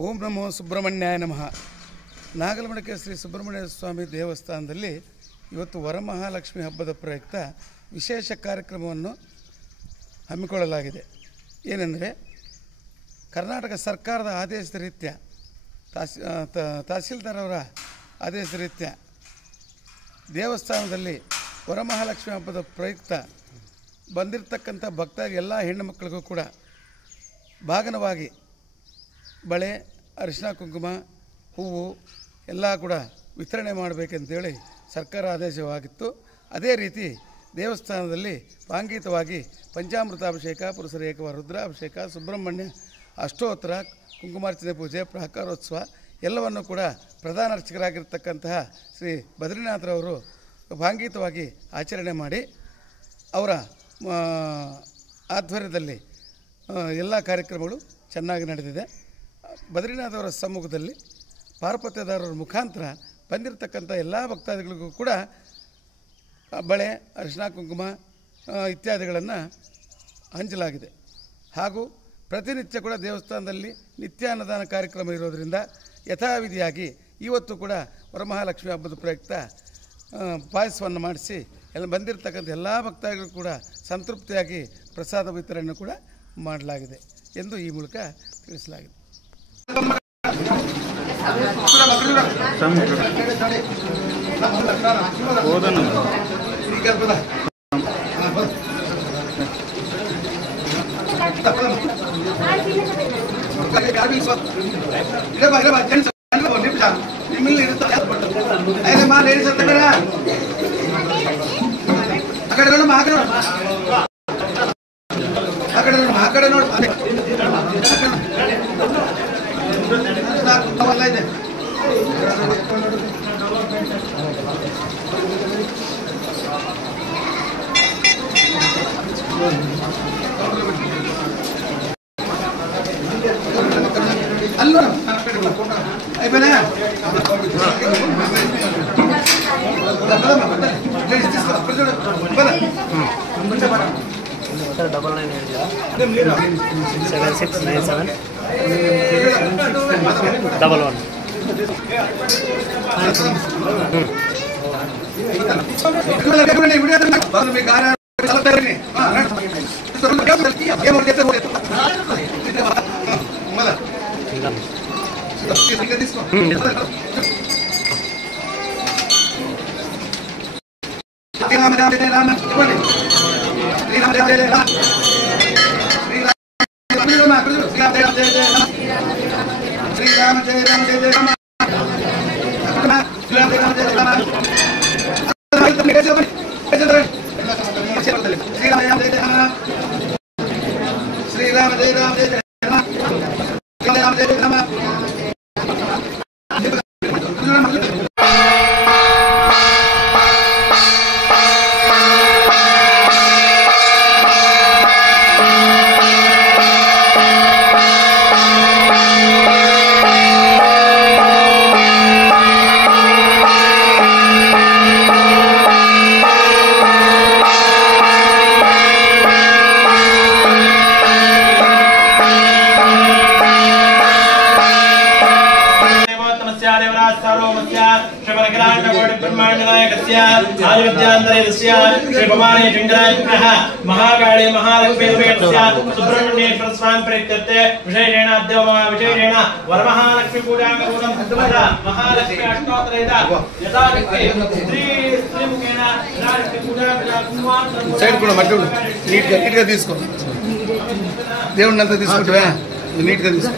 ಓಂ ನಮೋ ಸುಬ್ರಹ್ಮಣ್ಯಾಯ ನಮಃ. ನಾಗಲಮಡಿಕೆ ಶ್ರೀ ಸುಬ್ರಹ್ಮಣ್ಯ ಸ್ವಾಮಿ ದೇವಸ್ಥಾನದಲ್ಲಿ ಇವತ್ತು ವರಮಹಾಲಕ್ಷ್ಮಿ ಹಬ್ಬದ ಪ್ರಯುಕ್ತ ವಿಶೇಷ ಕಾರ್ಯಕ್ರಮವನ್ನು ಹಮ್ಮಿಕೊಳ್ಳಲಾಗಿದೆ. ಏನೆಂದರೆ, ಕರ್ನಾಟಕ ಸರ್ಕಾರದ ಆದೇಶದ ರೀತ್ಯ ತಹಸೀಲ್ದಾರ್ ಅವರ ಆದೇಶದ ರೀತ್ಯ ದೇವಸ್ಥಾನದಲ್ಲಿ ವರಮಹಾಲಕ್ಷ್ಮಿ ಹಬ್ಬದ ಪ್ರಯುಕ್ತ ಬಂದಿರತಕ್ಕಂಥ ಭಕ್ತರಿಗೆ ಎಲ್ಲ ಹೆಣ್ಣು ಮಕ್ಕಳಿಗೂ ಕೂಡ ಬಾಗನವಾಗಿ ಬಳೆ, ಅರಿಶಿನ, ಕುಂಕುಮ, ಹೂವು ಎಲ್ಲ ಕೂಡ ವಿತರಣೆ ಮಾಡಬೇಕಂತೇಳಿ ಸರ್ಕಾರ ಆದೇಶವಾಗಿತ್ತು. ಅದೇ ರೀತಿ ದೇವಸ್ಥಾನದಲ್ಲಿ ಪಾಂಗೀತವಾಗಿ ಪಂಚಾಮೃತಾಭಿಷೇಕ, ಪುರುಷರ ಏಕವಾರ ರುದ್ರಾಭಿಷೇಕ, ಸುಬ್ರಹ್ಮಣ್ಯ ಅಷ್ಟೋತ್ತರ, ಕುಂಕುಮಾರ್ಚನೆ ಪೂಜೆ, ಪ್ರಾಕಾರೋತ್ಸವ ಎಲ್ಲವನ್ನು ಕೂಡ ಪ್ರಧಾನ ಅರ್ಚಕರಾಗಿರ್ತಕ್ಕಂತಹ ಶ್ರೀ ಬದ್ರಿನಾಥರವರು ಪಾಂಗೀತವಾಗಿ ಆಚರಣೆ ಮಾಡಿ ಅವರ ಆಧ್ವರ್ಯದಲ್ಲಿ ಎಲ್ಲ ಕಾರ್ಯಕ್ರಮಗಳು ಚೆನ್ನಾಗಿ ನಡೆದಿದೆ. ಬದ್ರಿನಾಥ್ ಅವರ ಸಮ್ಮುಖದಲ್ಲಿ ಪಾರ್ಪತ್ಯದಾರರ ಮುಖಾಂತರ ಬಂದಿರತಕ್ಕಂಥ ಎಲ್ಲ ಭಕ್ತಾದಿಗಳಿಗೂ ಕೂಡ ಬಳೆ, ಅರಿಶಿನ, ಕುಂಕುಮ ಇತ್ಯಾದಿಗಳನ್ನು ಹಂಚಲಾಗಿದೆ. ಹಾಗೂ ಪ್ರತಿನಿತ್ಯ ಕೂಡ ದೇವಸ್ಥಾನದಲ್ಲಿ ನಿತ್ಯ ಅನ್ನದಾನ ಕಾರ್ಯಕ್ರಮ ಇರೋದರಿಂದ ಯಥಾವಿಧಿಯಾಗಿ ಇವತ್ತು ಕೂಡ ವರಮಹಾಲಕ್ಷ್ಮಿ ಹಬ್ಬದ ಪ್ರಯುಕ್ತ ಪಾಯಸವನ್ನು ಮಾಡಿಸಿ ಬಂದಿರತಕ್ಕಂಥ ಎಲ್ಲ ಭಕ್ತಾದಿಗಳು ಕೂಡ ಸಂತೃಪ್ತಿಯಾಗಿ ಪ್ರಸಾದ ವಿತರಣೆ ಕೂಡ ಮಾಡಲಾಗಿದೆ ಎಂದು ಈ ಮೂಲಕ ತಿಳಿಸಲಾಗಿದೆ. महाकाली महालक्ष्मी सुब्रह्मण्येश्वर स्वामी प्रीत्यर्थे विशेषेण अद्य विशेषेण वरमहालक्ष्मी पूजा महालक्ष्मी अष्टोत्तर श्रीमुखेन సైడ్ కూడా మట్టి నీట్గా తీసుకో. దేవుడిని అంతా తీసుకుంటే నీట్గా తీసుకో.